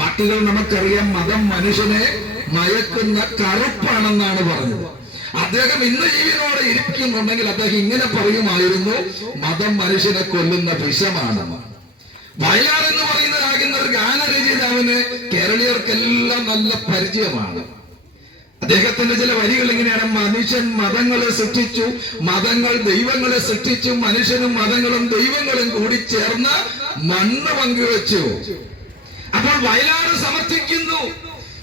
വാക്കുകൾ നമുക്കറിയാം. മതം മനുഷ്യനെ മയക്കുന്ന കറുപ്പാണെന്നാണ് പറഞ്ഞത്. അദ്ദേഹം ഇന്ന് ജീവനോടെ ഇരിക്കുന്നുണ്ടെങ്കിൽ അദ്ദേഹം ഇങ്ങനെ പറയുമായിരുന്നു, മതം മനുഷ്യനെ കൊല്ലുന്ന വിഷമാണ്. വയലാർ എന്ന് പറയുന്നതാകുന്ന ഒരു ഗാനരചയിതാവിന് കേരളീയർക്കെല്ലാം നല്ല പരിചയമാണ്. അദ്ദേഹത്തിന്റെ ചില വരികൾ ഇങ്ങനെയാണ്: മനുഷ്യൻ മതങ്ങളെ സൃഷ്ടിച്ചു, മതങ്ങൾ ദൈവങ്ങളെ സൃഷ്ടിച്ചു, മനുഷ്യനും മതങ്ങളും ദൈവങ്ങളും കൂടി ചേർന്ന് മണ്ണ് പങ്കുവെച്ചു. അപ്പോൾ വയലാർ സമർത്ഥിക്കുന്നു,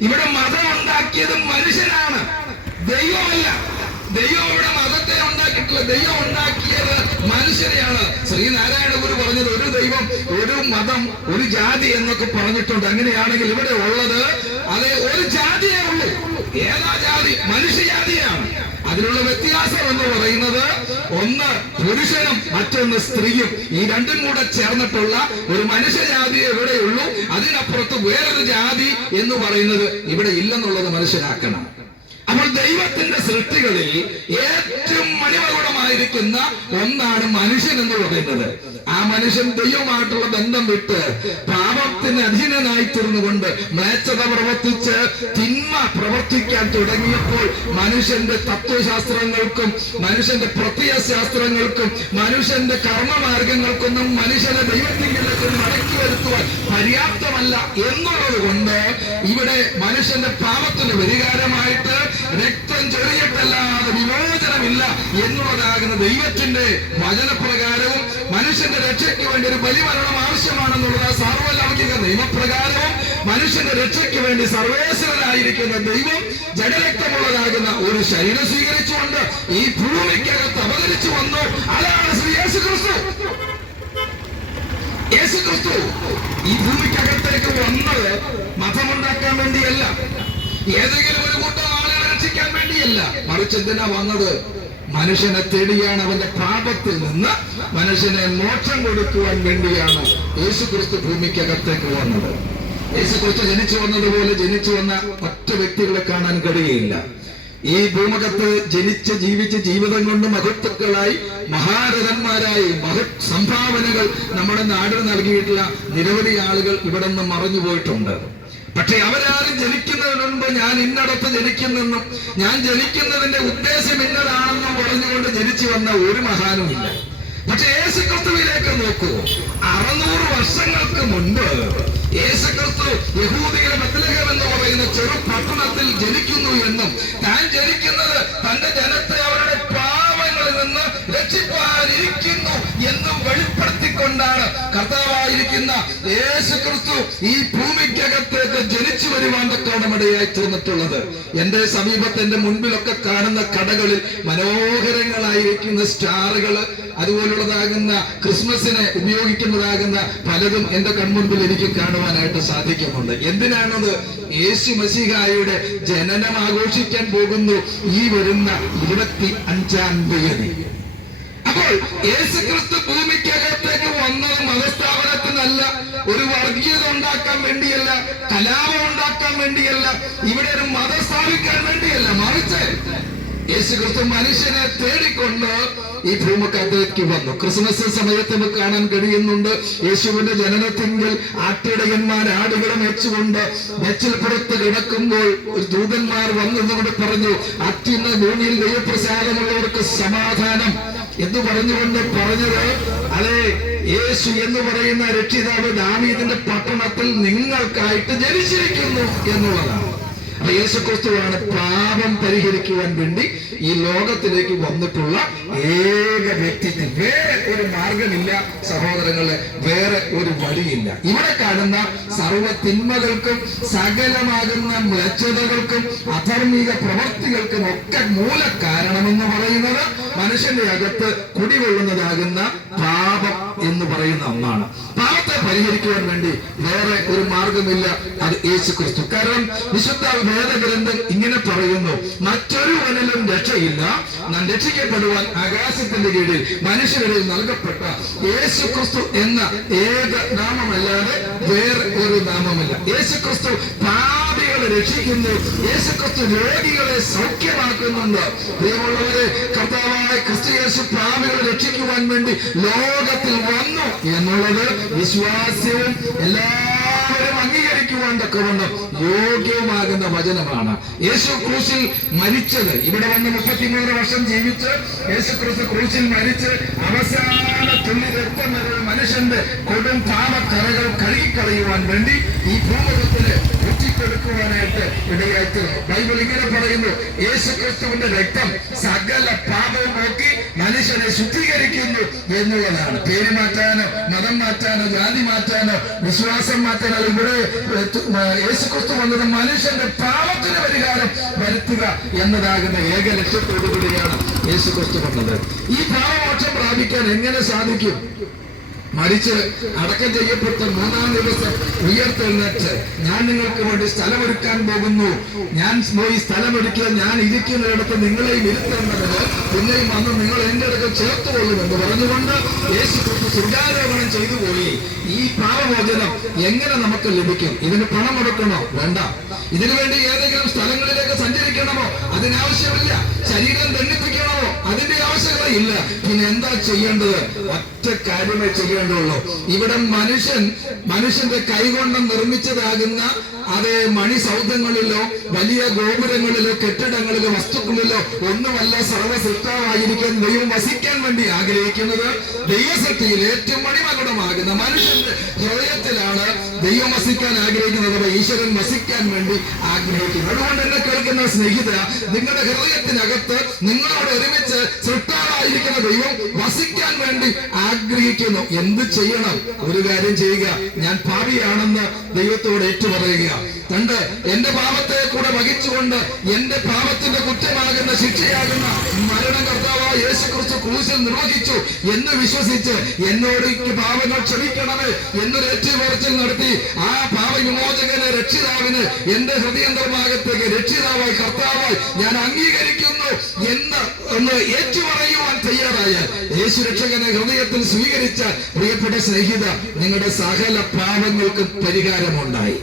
ഇവിടെ മതം ഉണ്ടാക്കിയത് മനുഷ്യനാണ്, ദൈവമല്ല. ദൈവം ഇവിടെ മതത്തെ ഉണ്ടാക്കിയിട്ടില്ല, ദൈവം ഉണ്ടാക്കിയത് മനുഷ്യരെയാണ്. ശ്രീനാരായണ ഗുരു പറഞ്ഞത് ഒരു ദൈവം, ഒരു മതം, ഒരു ജാതി എന്നൊക്കെ പറഞ്ഞിട്ടുണ്ട്. അങ്ങനെയാണെങ്കിൽ ഇവിടെ ഉള്ളത് അതെ ഒരു ജാതിയേ ഉള്ളൂ. ഏതാ ജാതി? മനുഷ്യജാതിയാണ്. അതിലുള്ള വ്യത്യാസം എന്ന് പറയുന്നത് ഒന്ന് പുരുഷനും മറ്റൊന്ന് സ്ത്രീയും. ഈ രണ്ടും കൂടെ ചേർന്നിട്ടുള്ള ഒരു മനുഷ്യജാതിയെ ഇവിടെയുള്ളൂ. അതിനപ്പുറത്ത് വേറൊരു ജാതി എന്ന് പറയുന്നത് ഇവിടെ ഇല്ലെന്നുള്ളത് മനസ്സിലാക്കണം. അപ്പോൾ ദൈവത്തിന്റെ സൃഷ്ടികളിൽ ഏറ്റവും മണിമകുടമായിരിക്കുന്ന ഒന്നാണ് മനുഷ്യൻ എന്ന് പറയുന്നത്. ആ മനുഷ്യൻ ദൈവമായിട്ടുള്ള ബന്ധം വിട്ട് പാപത്തിന് അധീനനായി തീർന്നുകൊണ്ട് മ്ലേച്ഛത പ്രവർത്തിച്ച് തിന്മ പ്രവർത്തിക്കാൻ തുടങ്ങിയപ്പോൾ മനുഷ്യന്റെ തത്വശാസ്ത്രങ്ങൾക്കും മനുഷ്യന്റെ പ്രത്യയശാസ്ത്രങ്ങൾക്കും മനുഷ്യന്റെ കർമ്മമാർഗങ്ങൾക്കൊന്നും മനുഷ്യനെ ദൈവത്തിലേക്ക് മടക്കി വരുത്തുവാൻ പര്യാപ്തമല്ല എന്നുള്ളത് കൊണ്ട് ഇവിടെ മനുഷ്യന്റെ പാപത്തിന് പരിഹാരമായിട്ട് രക്തം ചൊരിയിട്ടല്ലാതെ വിമോചനമില്ല എന്നുള്ളതാകുന്ന ദൈവത്തിന്റെ വചനപ്രകാരവും മനുഷ്യന്റെ രക്ഷയ്ക്ക് വേണ്ടി ഒരു ബലിമരണം ആവശ്യമാണെന്നുള്ളത് സാർവലൗകിക നിയമപ്രകാരവും മനുഷ്യന്റെ രക്ഷയ്ക്ക് വേണ്ടി സർവേശ്വരനായിരിക്കുന്ന ദൈവം ജഡരക്തമുള്ളതാകുന്ന ഒരു ശരീരം സ്വീകരിച്ചുകൊണ്ട് ഈ ഭൂമിക്കകത്ത് അവതരിച്ചു വന്നു. അതാണ് ശ്രീ യേശുക്രിസ്തു. യേശുക്രിസ്തു ഈ ഭൂമിക്കകത്തേക്ക് വന്നത് മതമുണ്ടാക്കാൻ വേണ്ടിയല്ല, ഏതെങ്കിലും ഒരു കൂട്ടം ആളുകളെ രക്ഷിക്കാൻ വേണ്ടിയല്ല, മറിച്ച് എന്തിനാ വന്നത്? മനുഷ്യനെ തേടിയാണ്, അവന്റെ പാപത്തിൽ നിന്ന് മനുഷ്യനെ മോക്ഷം കൊടുക്കുവാൻ വേണ്ടിയാണ് യേശുക്രിസ്തു ഭൂമിക്കകത്തേക്ക് വന്നത്. യേശുക്രിസ്തു ജനിച്ചു വന്നതുപോലെ ജനിച്ചു വന്ന ഒറ്റ വ്യക്തികളെ കാണാൻ കഴിയില്ല. ഈ ഭൂമുഖത്ത് ജനിച്ച് ജീവിച്ച് ജീവിതം കൊണ്ട് മഹത്വക്കളായി മഹാരഥന്മാരായി മഹത് സംഭാവനകൾ നമ്മുടെ നാടിന് നൽകിയിട്ടുള്ള നിരവധി ആളുകൾ ഇവിടെ നിന്ന് മറഞ്ഞു പോയിട്ടുണ്ട്. പക്ഷെ അവരാരും ജനിക്കുന്നതിന് മുൻപ് ഞാൻ ഇന്നടത്ത് ജനിക്കുന്നെന്നും ഞാൻ ജനിക്കുന്നതിന്റെ ഉദ്ദേശം ഇന്നതാണെന്നും പറഞ്ഞുകൊണ്ട് ജനിച്ചു വന്ന ഒരു മഹാനുമില്ല. പക്ഷെ യേശുക്രിസ്തുവിലേക്ക് നോക്കൂ. 600 വർഷങ്ങൾക്ക് മുൻപ് യേശുക്രിസ്തു യഹൂദിയുടെ ബത്ലഹേം എന്ന് പറയുന്ന ചെറു പട്ടണത്തിൽ ജനിക്കുന്നു എന്നും താൻ ജനിക്കുന്നത് തന്റെ ജനത്തെ അവരുടെ പാപങ്ങളിൽ നിന്ന് രക്ഷിപ്പാനിരിക്കുന്നു എന്നും വെളിപ്പെടുത്തിക്കൊണ്ടാണ് കർത്താവായിരിക്കുന്ന യേശുക്രിസ്തു ഈ ഭൂമിക്കകത്തേക്ക് ജനിച്ചു വരുവാൻ തക്കോണമിടയായി തീർന്നിട്ടുള്ളത്. എന്റെ സമീപത്ത് എന്റെ മുൻപിലൊക്കെ കാണുന്ന കടകളിൽ മനോഹരങ്ങളായിരിക്കുന്ന സ്റ്റാറുകൾ, അതുപോലുള്ളതാകുന്ന ക്രിസ്മസിനെ ഉപയോഗിക്കുന്നതാകുന്ന പലതും എന്റെ കൺമുൻപിൽ എനിക്ക് കാണുവാനായിട്ട് സാധിക്കുന്നുണ്ട്. എന്തിനാണത്? യേശു മശീഹായുടെ ജനനം ആഘോഷിക്കാൻ പോകുന്നു ഈ വരുന്ന 25-ാം തീയതി. അപ്പോൾ യേശുക്രിസ്തു ഭൂമിക്കകത്തേക്ക് വന്നത് മതസ്ഥാപനത്തിനല്ല, ഒരു വർഗീയത ഉണ്ടാക്കാൻ വേണ്ടിയല്ല, കലാപം ഉണ്ടാക്കാൻ വേണ്ടിയല്ല, ഇവിടെ ഒരു മതം സ്ഥാപിക്കാൻ വേണ്ടിയല്ല, മറിച്ച് യേശുക്രിസ്തു മനുഷ്യനെ തേടിക്കൊണ്ട് ഈ ഭൂമിക്കകത്തേക്ക് വന്നു. ക്രിസ്മസ് സമയത്ത് നമുക്ക് കാണാൻ കഴിയുന്നുണ്ട്, യേശുവിന്റെ ജനനത്തിങ്കിൽ ആട്ടിടയന്മാർ ആടുകളെ മെച്ചുകൊണ്ട് മെച്ചിൽ പുറത്ത് കിടക്കുമ്പോൾ ഒരു ദൂതന്മാർ വന്നുകൊണ്ട് പറഞ്ഞു, അത്യുന്ന ഭൂമിയിൽ ദൈവപ്രസാദമുള്ളവർക്ക് സമാധാനം എന്ന് പറഞ്ഞുകൊണ്ട് പറഞ്ഞത് അതെ യേശു എന്ന് പറയുന്ന രക്ഷിതാവ് ദാവീദിന്റെ പട്ടണത്തിൽ നിങ്ങൾക്കായിട്ട് ജനിച്ചിരിക്കുന്നു എന്നുള്ളതാണ്. യേശുക്രിസ്തുവാണ് പാപം പരിഹരിക്കുവാൻ വേണ്ടി ഈ ലോകത്തിലേക്ക് വന്നിട്ടുള്ള ഏക വ്യക്തിത്വം. വേറെ ഒരു മാർഗമില്ല സഹോദരങ്ങളെ, വേറെ ഒരു വഴിയില്ല. ഇവിടെ കാണുന്ന സർവ്വ തിന്മകൾക്കും സകലമാകുന്ന മ്ലേച്ഛതകൾക്കും അധർമ്മിക പ്രവർത്തികൾക്കും ഒക്കെ മൂലകാരണമെന്ന് പറയുന്നത് മനുഷ്യന്റെ അകത്ത് കുടികൊള്ളുന്നതാകുന്ന പാപം എന്ന് പറയുന്ന ഒന്നാണ്. പാപത്തെ പരിഹരിക്കുവാൻ വേണ്ടി വേറെ ഒരു മാർഗമില്ല, അത് യേശുക്രിസ്തു. കാരണം വിശുദ്ധ വേദഗ്രന്ഥം ഇങ്ങനെ പറയുന്നു, മറ്റൊരുവനിലും രക്ഷയില്ല, നാം രക്ഷിക്കപ്പെടുവാൻ ആകാശത്തിന്റെ കീഴിൽ മനുഷ്യരിൽ നൽകപ്പെട്ട യേശുക്രിസ്തു എന്ന ഏക നാമമല്ലാതെ വേറെ ഒരു നാമമില്ല. യേശുക്രിസ്തു പാപികളെ രക്ഷിക്കുന്നു, യേശുക്രിസ്തു രോഗികളെ സൗഖ്യമാക്കുന്നുണ്ട്. പ്രിയമുള്ളവരെ, കർത്താവായ ക്രിസ്തു യേശു പാപികളെ രക്ഷിക്കുവാൻ വേണ്ടി ലോകത്തിൽ വന്നു എന്നുള്ളത് വിശ്വാസ്യവും എല്ലാവരും അംഗീകരിക്കുവാൻ തക്കവണ്ണം യോഗ്യവുമാകുന്ന വചനമാണ്. യേശു ക്രൂശിൽ മരിച്ചത്, ഇവിടെ വന്ന് 33 വർഷം ജീവിച്ച് യേശു ക്രിസ്തു ക്രൂശിൽ മരിച്ച് അവസാന തുള്ളി രക്തം വരെ മനുഷ്യന്റെ കൊടും പാപക്കറകൾ കഴുകിക്കളയുവാൻ വേണ്ടി ഈ ഭൂമുഖത്തില് വാർത്തെടുക്കുവാനായിട്ട് ഇടയായിത്തീർന്നു. ബൈബിൾ ഇങ്ങനെ പറയുന്നു, യേശുക്രിസ്തുവിന്റെ രക്തം സകല പാപവും നോക്കി മനുഷ്യനെ ശുദ്ധീകരിക്കുന്നു എന്നുള്ളതാണ്. പേര് മാറ്റാനോ മതം മാറ്റാനോ ജാതി മാറ്റാനോ വിശ്വാസം മാറ്റാനോ ഇവിടെ യേശുക്രിസ്തു വന്നത് മനുഷ്യന്റെ പാപത്തിന് പരിഹാരം വരുത്തുക എന്നതാകുന്ന ഏക ലക്ഷ്യത്തോടു കൂടിയാണ് യേശുക്രിസ്തു വന്നത്. ഈ പാപമോക്ഷം പ്രാപിക്കാൻ എങ്ങനെ സാധിക്കും? മരിച്ച് അടക്കം ചെയ്യപ്പെട്ട 3-ാം ദിവസം ഉയർത്തെഴുന്നേറ്റ് ഞാൻ നിങ്ങൾക്ക് വേണ്ടി സ്ഥലമൊരുക്കാൻ പോകുന്നു, ഞാൻ പോയി സ്ഥലമൊരുക്കുക, ഞാൻ ഇരിക്കുന്നിടത്ത് നിങ്ങളെയും ഇരുത്തേണ്ടത്, പിന്നെയും വന്ന് നിങ്ങൾ എന്റെ അടുക്കൽ ചേർത്തുകൊള്ളുമെന്ന് പറഞ്ഞുകൊണ്ട് യേശുക്രിസ്തു സ്വർഗ്ഗാരോഹണം ചെയ്തു പോയി. ഈ പാപമോചനം എങ്ങനെ നമുക്ക് ലഭിക്കും? ഇതിന് പണം കൊടുക്കണോ? വേണ്ട. ഇതിനുവേണ്ടി ഏതെങ്കിലും സ്ഥലങ്ങളിലേക്ക് സഞ്ചരിക്കണമോ? അതിനാവശ്യമില്ല. ശരീരം ദണ്ഡിപ്പിക്കണമോ? അതിന്റെ ആവശ്യകത ഇല്ല. പിന്നെ എന്താ ചെയ്യേണ്ടത്? ഒറ്റ കാര്യമേ ചെയ്യേണ്ടുള്ളൂ. ഇവിടെ മനുഷ്യന്റെ കൈകൊണ്ട് നിർമ്മിച്ചതാകുന്ന അതേ മണിസൗധങ്ങളിലോ വലിയ ഗോപുരങ്ങളിലോ കെട്ടിടങ്ങളിലോ വസ്തുക്കളിലോ ഒന്നുമല്ല സർവ്വസൃഷ്ടാവായിരിക്കാൻ ദൈവം വസിക്കാൻ വേണ്ടി ആഗ്രഹിക്കുന്നത്. ദൈവശക്തിയിൽ ഏറ്റവും മണിമകുടമാകുന്ന മനുഷ്യന്റെ ഹൃദയത്തിലാണ് ദൈവം വസിക്കാൻ ആഗ്രഹിക്കുന്നത്, ഈശ്വരൻ വസിക്കാൻ വേണ്ടി ആഗ്രഹിക്കുന്നത്. അതുകൊണ്ട് എന്നെ കേൾക്കുന്ന സ്നേഹിത, നിങ്ങളുടെ ഹൃദയത്തിനകത്ത് നിങ്ങളോട് ഒരുമിച്ച് സൃഷ്ടാവായിരിക്കുന്ന ദൈവം വസിക്കാൻ വേണ്ടി ആഗ്രഹിക്കുന്നു. എന്ത് ചെയ്യണം? ഒരു കാര്യം ചെയ്യുക. ഞാൻ പാപിയാണെന്ന് ദൈവത്തോട് ഏറ്റുപറയുക. കണ്ട് എന്റെ പാപത്തെ കൂടെ വഹിച്ചുകൊണ്ട് എന്റെ പാപത്തിന്റെ കുറ്റമാകുന്ന ശിക്ഷയാകുന്ന മരണം കർത്താവായ യേശുക്രിസ്തു ക്രൂശിൽ നിർവഹിച്ചു എന്ന് വിശ്വസിച്ച് എന്നോട് പാപങ്ങൾ ക്ഷമിക്കണമേ എന്നൊരു ഏറ്റുപറച്ചിൽ നടത്തി ആ പാപവിമോചകനെ രക്ഷിതാവിന് എന്റെ ഹൃദയന്തർഭാഗത്തേക്ക് രക്ഷിതാവായി കർത്താവായി ഞാൻ അംഗീകരിക്കുന്നു എന്ന് ഏറ്റുപറയുവാൻ തയ്യാറായാൽ, യേശു രക്ഷകനെ ഹൃദയത്തിൽ സ്വീകരിച്ച പ്രിയപ്പെട്ട സ്നേഹിത, നിങ്ങളുടെ സകല പാപങ്ങൾക്കും പരിഹാരമുണ്ടായി.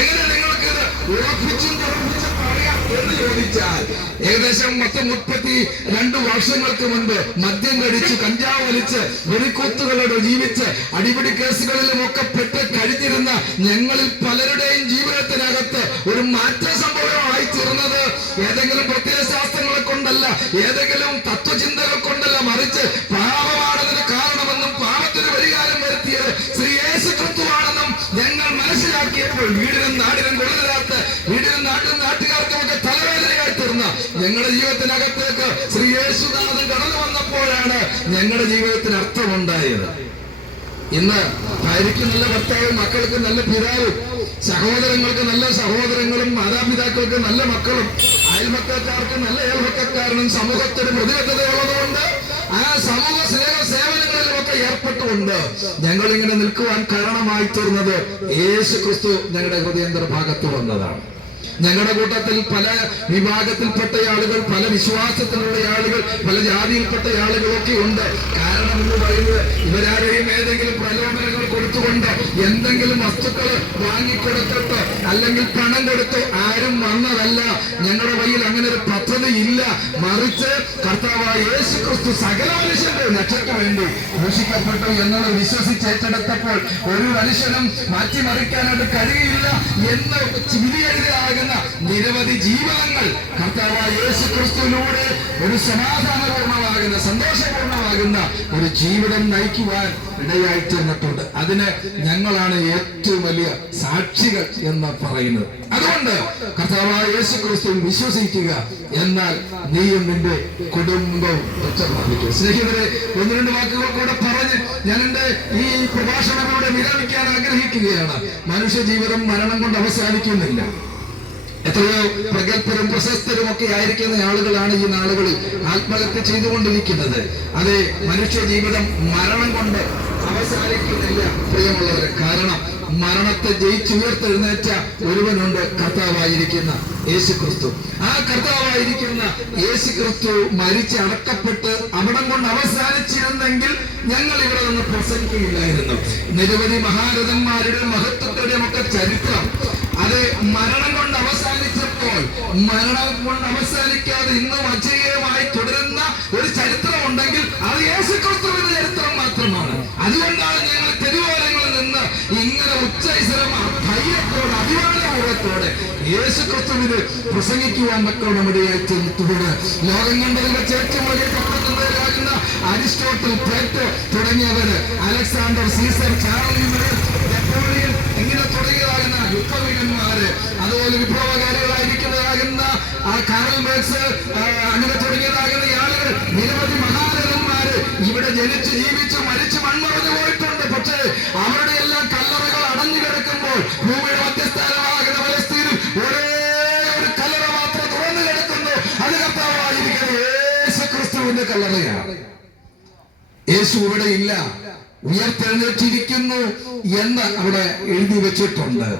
എങ്ങനെ നിങ്ങൾക്കിത് ഉറപ്പിച്ചും തുറപ്പിച്ചും പറയാം എന്ന് ചോദിച്ചാൽ, ഏകദേശം 32 വർഷങ്ങൾക്ക് മുൻപ് മദ്യം കഴിച്ച് കഞ്ചാവ് വലിച്ച് വെറിക്കൂത്തുകളോട് ജീവിച്ച് അടിപിടി കേസുകളിലുമൊക്കെ പെട്ട് കഴിഞ്ഞിരുന്ന ഞങ്ങളിൽ പലരുടെയും ജീവിതത്തിനകത്ത് ഒരു മാറ്റ സംഭവമായി തീർന്നത് ഏതെങ്കിലും പ്രത്യയശാസ്ത്രങ്ങളെ കൊണ്ടല്ല, ഏതെങ്കിലും തത്വചിന്തകൾ കൊണ്ടല്ല, മറിച്ച് പാപമാണതിന് കാരണമെന്നും പാപത്തിന് പരിഹാരം വരുത്തിയത് ശ്രീ യേശുക്രിസ്തുവാണെന്നും ഞങ്ങൾ മനസ്സിലാക്കിയപ്പോൾ വീടിനും നാടിനും കൊള്ളരുതാത്ത വീടിനും നാട്ടുകാർക്കുമൊക്കെ തലവേദനയായി തീർന്ന ഞങ്ങളുടെ ജീവിതത്തിനകത്തേക്ക് ശ്രീ യേശുനാഥൻ കടന്നു വന്നപ്പോഴാണ് ഞങ്ങളുടെ ജീവിതത്തിന് അർത്ഥമുണ്ടായത്. ഇന്ന് ഭാര്യയ്ക്ക് നല്ല ഭർത്താവും മക്കൾക്ക് നല്ല പിതാവും സഹോദരങ്ങൾക്ക് നല്ല സഹോദരങ്ങളും മാതാപിതാക്കൾക്ക് നല്ല മക്കളും അയൽപക്കക്കാർക്ക് നല്ല അയൽപക്കക്കാരനും സമൂഹത്തിന് പ്രതിബദ്ധതയുള്ളതുകൊണ്ട് ആ സമൂഹ സേവനങ്ങളിലുമൊക്കെ ഏർപ്പെട്ടുകൊണ്ട് ഞങ്ങൾ ഇങ്ങനെ നിൽക്കുവാൻ കാരണമായി തീർന്നത് യേശുക്രിസ്തു ഞങ്ങളുടെ ഹൃദയാന്തർഭാഗത്ത് വന്നതാണ്. ഞങ്ങളുടെ കൂട്ടത്തിൽ പല വിഭാഗത്തിൽപ്പെട്ട ആളുകൾ, പല വിശ്വാസത്തിലുള്ള ആളുകൾ, പല ജാതിയിൽപ്പെട്ട ആളുകളൊക്കെ ഉണ്ട്. കാരണം എന്ന് പറയുന്നത് ഇവരാരെയും ഏതെങ്കിലും പ്രലോഭനങ്ങൾ കൊടുത്തുകൊണ്ട് എന്തെങ്കിലും വസ്തുക്കൾ വാങ്ങിക്കൊടുത്തിട്ട് അല്ലെങ്കിൽ പണം കൊടുത്ത് ആരും വന്നതല്ല. ഞങ്ങളുടെ കയ്യിൽ അങ്ങനെ ഒരു പദ്ധതി ഇല്ല. മറിച്ച് കർത്താവായ യേശുക്രിസ്തു സകല മനുഷ്യന്റെ രക്ഷയ്ക്ക് വേണ്ടി ക്രൂശിക്കപ്പെട്ടു എന്നത് വിശ്വസിച്ചേറ്റെടുത്തപ്പോൾ ഒരു മനുഷ്യനും മാറ്റിമറിക്കാനായിട്ട് കഴിയില്ല എന്ന് വിധിയെഴുതിയാകുന്ന നിരവധി ജീവിതങ്ങൾ കർത്താവായ യേശുക്രിസ്തുവിലൂടെ ഒരു സമാധാനപൂർണമാകുന്ന സന്തോഷപൂർണമാകുന്ന ഒരു ജീവിതം നയിക്കുവാൻ ഇടയായി തീർന്നിട്ടുണ്ട്. അതിന് ഞങ്ങളാണ് ഏറ്റവും വലിയ സാക്ഷികൾ എന്ന് പറയുന്നത്. അതുകൊണ്ട് കർത്താവായ യേശുക്രിസ്തു വിശ്വസിക്കുക, എന്നാൽ നീയും നിന്റെ കുടുംബവും രക്ഷപ്രാപിക്കും. സ്നേഹിതരെ, 1-2 വാക്കുകൾ കൂടെ പറഞ്ഞ് ഞാൻ എന്റെ ഈ പ്രഭാഷണത്തിലൂടെ വിരമിക്കാൻ ആഗ്രഹിക്കുകയാണ്. മനുഷ്യ ജീവിതം മരണം കൊണ്ട് അവസാനിക്കുന്നില്ല. എത്രയോ പ്രഗത്ഭരും പ്രശസ്തരും ഒക്കെ ആയിരിക്കുന്ന ആളുകളാണ് ഈ നാളുകളിൽ ആത്മഹത്യ ചെയ്തുകൊണ്ടിരിക്കുന്നത്. അതെ, മനുഷ്യ ജീവിതം മരണം കൊണ്ട് അവസാനിക്കുന്നില്ല പ്രിയമുള്ളവരെ. കാരണം മരണത്തെ ജയിച്ചുയർത്തെഴുന്നേറ്റ ഒരുവനുണ്ട്, കർത്താവായിരിക്കുന്ന യേശുക്രിസ്തു. ആ കർത്താവായിരിക്കുന്ന യേശുക്രിസ്തു മരിച്ച് അടക്കപ്പെട്ട് അവിടം കൊണ്ട് അവസാനിച്ചിരുന്നെങ്കിൽ ഞങ്ങൾ ഇവിടെ നിന്ന് പ്രസംഗിക്കുകയില്ലായിരുന്നു. നിരവധി മഹാരഥന്മാരുടെ മഹത്വങ്ങളുടെയും ഒക്കെ ചരിത്രം അത് മരണം കൊണ്ട് അവസാനിച്ചപ്പോൾ മരണം കൊണ്ട് അവസാനിക്കാതെ ഇന്നും അജയ്യമായി തുടരുന്ന ഒരു ചരിത്രം ഉണ്ടെങ്കിൽ അത് യേശുക്രിസ്തുവിന്റെ ചരിത്രം മാത്രമാണ്. അതുകൊണ്ടാണ് ഞങ്ങൾ തെരുവോരങ്ങളിൽ നിന്ന് ഇങ്ങനെ ഉച്ചൈസരം ധൈര്യത്തോടെ അഭിമാനപൂർവ്വത്തോടെ യേശുക്രിസ്തുവിന് പ്രസംഗിക്കുവാൻ മക്കളുടെ ഇടയായി തീർന്നിട്ടുണ്ട്. ലോകം കണ്ടതിന്റെ ഏറ്റവും വലിയ തത്വചിന്തകരാകുന്ന അരിസ്റ്റോട്ടിൽ, പ്ലേറ്റോ തുടങ്ങിയവര്, അലക്സാണ്ടർ, സീസർ, ചാർലി, നെപ്പോളിയൻ ഇങ്ങനെ തുടങ്ങിയതാകുന്ന യുദ്ധവീരന്മാര്, അതുപോലെ വിപ്ലവകാരികളായിരിക്കുന്നതാകുന്ന കാറൽ മാർക്സ്, അങ്ങനെ തുടങ്ങിയതാകുന്ന ആളുകൾ, നിരവധി മഹാരഥന്മാര് ഇവിടെ ജനിച്ച് ജീവിച്ച് മരിച്ച് മൺമറഞ്ഞു പോയിട്ടുണ്ട്. പക്ഷേ അവരുടെ എല്ലാം കല്ലറകൾ അടഞ്ഞു കിടക്കുമ്പോൾ ഭൂമിയുടെ മധ്യസ്ഥാനമാകുന്ന ഫലസ്തീനിൽ ഒരേ ഒരു കല്ലറ മാത്രം തുറന്നു കിടക്കുന്നു. അത് കർത്താവായിരിക്കുന്ന യേശു ക്രിസ്തുവിന്റെ കല്ലറയാണ്. യേശു ഇവിടെ ഇല്ല, ഉയർത്തെഴുന്നേറ്റിരിക്കുന്നു എന്ന് അവിടെ എഴുതി വെച്ചിട്ടുണ്ട്.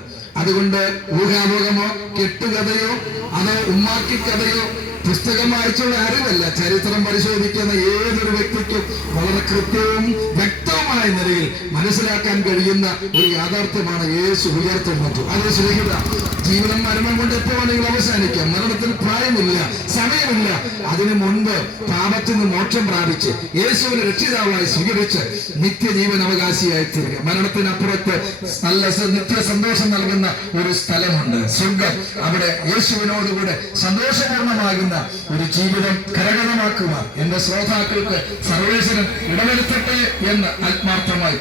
അതുകൊണ്ട് ഊഹാഭോഗമോ കെട്ടുകഥയോ അതോ ഉമ്മാക്കി കഥയോ പുസ്തകം വായിച്ചുള്ള അറിവല്ല, ചരിത്രം പരിശോധിക്കുന്ന ഏതൊരു വ്യക്തിക്കും വളരെ കൃത്യവും വ്യക്തവുമായ നിലയിൽ മനസ്സിലാക്കാൻ കഴിയുന്ന ഒരു യാഥാർത്ഥ്യമാണ് യേശു ഉയർത്തുന്നത്. അത് സ്നേഹിത, ജീവിതം മരണം കൊണ്ട് എപ്പോ വേണമെങ്കിൽ അവസാനിക്കാം. മരണത്തിന് പ്രായമില്ല, സമയമില്ല. അതിനു മുൻപ് പാപത്തിൽ നിന്ന് മോക്ഷം പ്രാപിച്ച് യേശുവിനെ രക്ഷിതാവായി സ്വീകരിച്ച് നിത്യജീവൻ അവകാശിയായി തീരുക. മരണത്തിനപ്പുറത്ത് നല്ല നിത്യ സന്തോഷം നൽകുന്ന ഒരു സ്ഥലമുണ്ട്, സ്വർഗം. അവിടെ യേശുവിനോടുകൂടെ സന്തോഷപൂർണമാകുന്ന ഒരു ജീവിതം കരഗതമാക്കുവാൻ എന്റെ ശ്രോതാക്കൾക്ക് സർവേശ്വരൻ ഇടവരുത്തട്ടെ എന്ന് ആത്മാർത്ഥമായി